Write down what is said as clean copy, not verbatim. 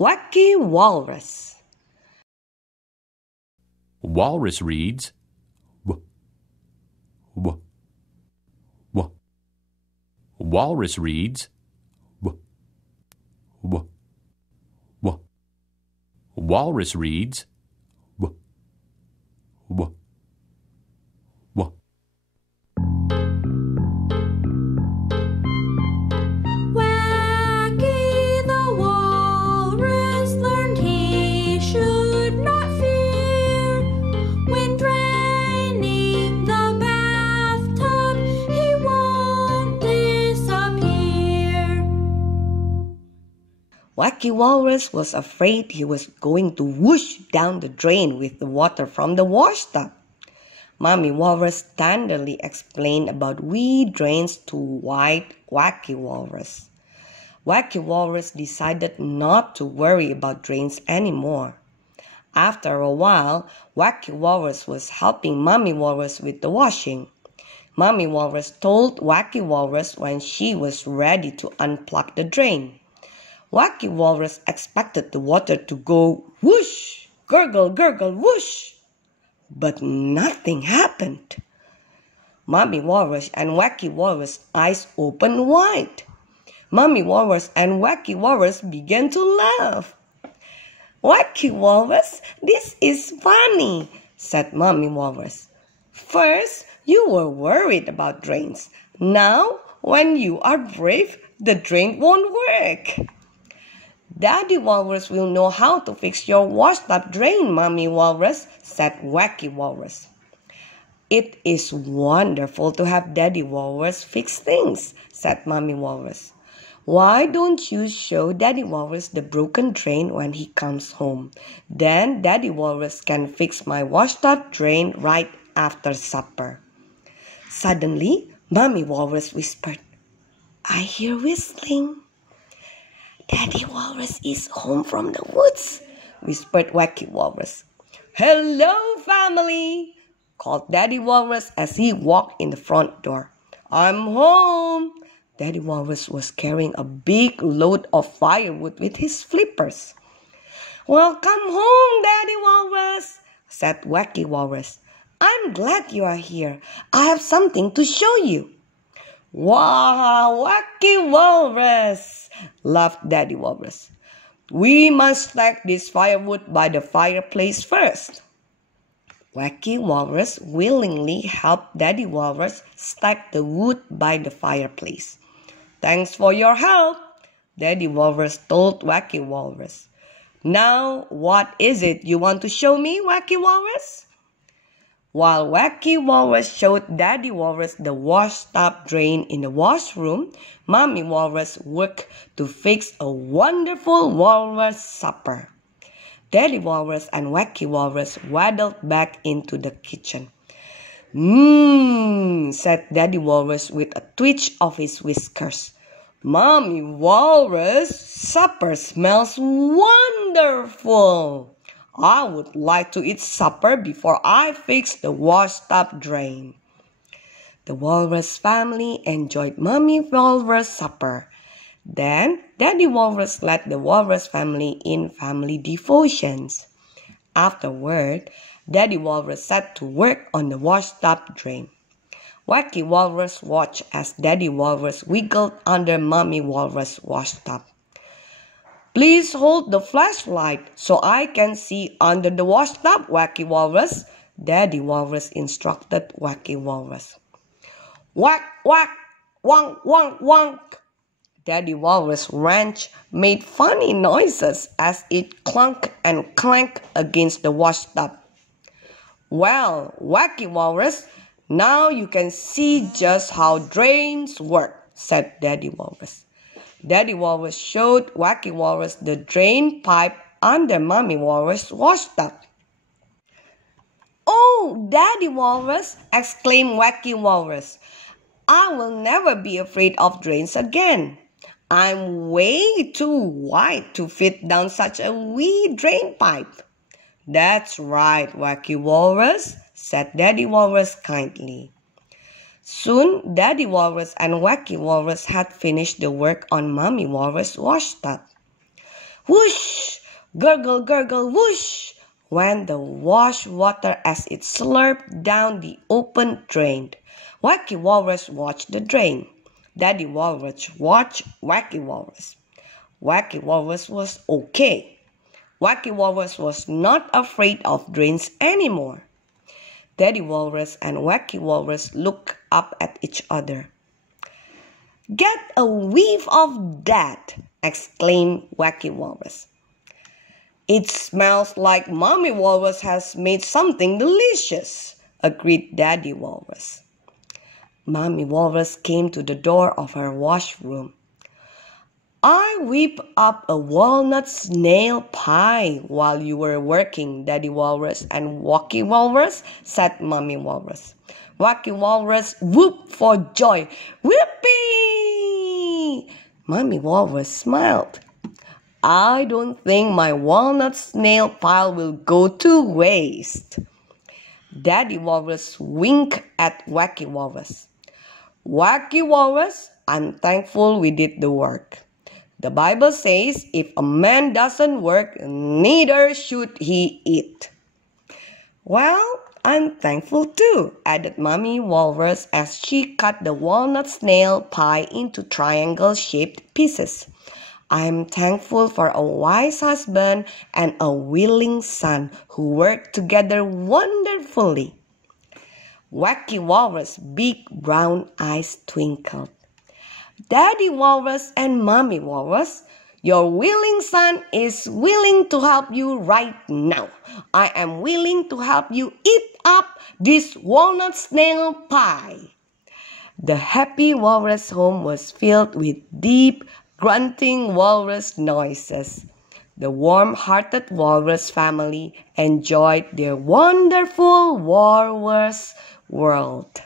Wacky Walrus. Walrus reads w, w, w. Walrus reads w, w, w. Walrus reads w, w, w. Wacky the walrus learned he should not fear. When draining the bathtub, he won't disappear. Wacky Walrus was afraid he was going to whoosh down the drain with the water from the washtub. Mommy Walrus tenderly explained about wee drains to Wacky Walrus. Wacky Walrus decided not to worry about drains anymore. After a while, Wacky Walrus was helping Mommy Walrus with the washing. Mommy Walrus told Wacky Walrus when she was ready to unplug the drain. Wacky Walrus expected the water to go whoosh, gurgle, gurgle, whoosh. But nothing happened. Mommy Walrus and Wacky Walrus' eyes opened wide. Mommy Walrus and Wacky Walrus began to laugh. "Wacky Walrus, this is funny," said Mommy Walrus. "First, you were worried about drains. Now, when you are brave, the drain won't work." "Daddy Walrus will know how to fix your washed-up drain, Mommy Walrus," said Wacky Walrus. "It is wonderful to have Daddy Walrus fix things," said Mommy Walrus. "Why don't you show Daddy Walrus the broken drain when he comes home? Then Daddy Walrus can fix my washed-up drain right after supper." Suddenly, Mommy Walrus whispered, "I hear whistling." "Daddy Walrus is home from the woods," whispered Wacky Walrus. "Hello, family," called Daddy Walrus as he walked in the front door. "I'm home." Daddy Walrus was carrying a big load of firewood with his flippers. "Welcome home, Daddy Walrus," said Wacky Walrus. "I'm glad you are here. I have something to show you." "Wow, Wacky Walrus," laughed Daddy Walrus. "We must stack this firewood by the fireplace first." Wacky Walrus willingly helped Daddy Walrus stack the wood by the fireplace. "Thanks for your help," Daddy Walrus told Wacky Walrus. "Now, what is it you want to show me, Wacky Walrus?" While Wacky Walrus showed Daddy Walrus the washed-up drain in the washroom, Mommy Walrus worked to fix a wonderful walrus supper. Daddy Walrus and Wacky Walrus waddled back into the kitchen. Said Daddy Walrus with a twitch of his whiskers. "Mommy Walrus, supper smells wonderful. I would like to eat supper before I fix the washed-up drain." The Walrus family enjoyed Mommy Walrus' supper. Then, Daddy Walrus led the Walrus family in family devotions. Afterward, Daddy Walrus set to work on the washed-up drain. Wacky Walrus watched as Daddy Walrus wiggled under Mommy Walrus' washtub. "Please hold the flashlight so I can see under the washtub, Wacky Walrus," Daddy Walrus instructed Wacky Walrus. "Whack, whack, wonk, wonk, wonk." Daddy Walrus' wrench made funny noises as it clunked and clanked against the washtub. "Well, Wacky Walrus, now you can see just how drains work," said Daddy Walrus. Daddy Walrus showed Wacky Walrus the drain pipe under Mommy Walrus' washtub. "Oh, Daddy Walrus," exclaimed Wacky Walrus, "I will never be afraid of drains again. I'm way too wide to fit down such a wee drain pipe." "That's right, Wacky Walrus," said Daddy Walrus kindly. Soon, Daddy Walrus and Wacky Walrus had finished the work on Mommy Walrus' washtub. Whoosh! Gurgle, gurgle, whoosh! Went the wash water as it slurped down the open drain. Wacky Walrus watched the drain. Daddy Walrus watched Wacky Walrus. Wacky Walrus was okay. Wacky Walrus was not afraid of drains anymore. Daddy Walrus and Wacky Walrus looked up at each other. "Get a whiff of that!" exclaimed Wacky Walrus. "It smells like Mommy Walrus has made something delicious," agreed Daddy Walrus. Mommy Walrus came to the door of her washroom. "I whipped up a walnut snail pie while you were working, Daddy Walrus and Wacky Walrus," said Mommy Walrus. Wacky Walrus whooped for joy. "Whoopee!" Mommy Walrus smiled. "I don't think my walnut snail pie will go to waste." Daddy Walrus winked at Wacky Walrus. "Wacky Walrus, I'm thankful we did the work. The Bible says if a man doesn't work, neither should he eat." "Well, I'm thankful too," added Mommy Walrus as she cut the walnut snail pie into triangle-shaped pieces. "I'm thankful for a wise husband and a willing son who work together wonderfully." Wacky Walrus' big brown eyes twinkled. "Daddy Walrus and Mommy Walrus, your willing son is willing to help you right now. I am willing to help you eat up this walnut snail pie." The happy walrus home was filled with deep, grunting walrus noises. The warm-hearted walrus family enjoyed their wonderful walrus world.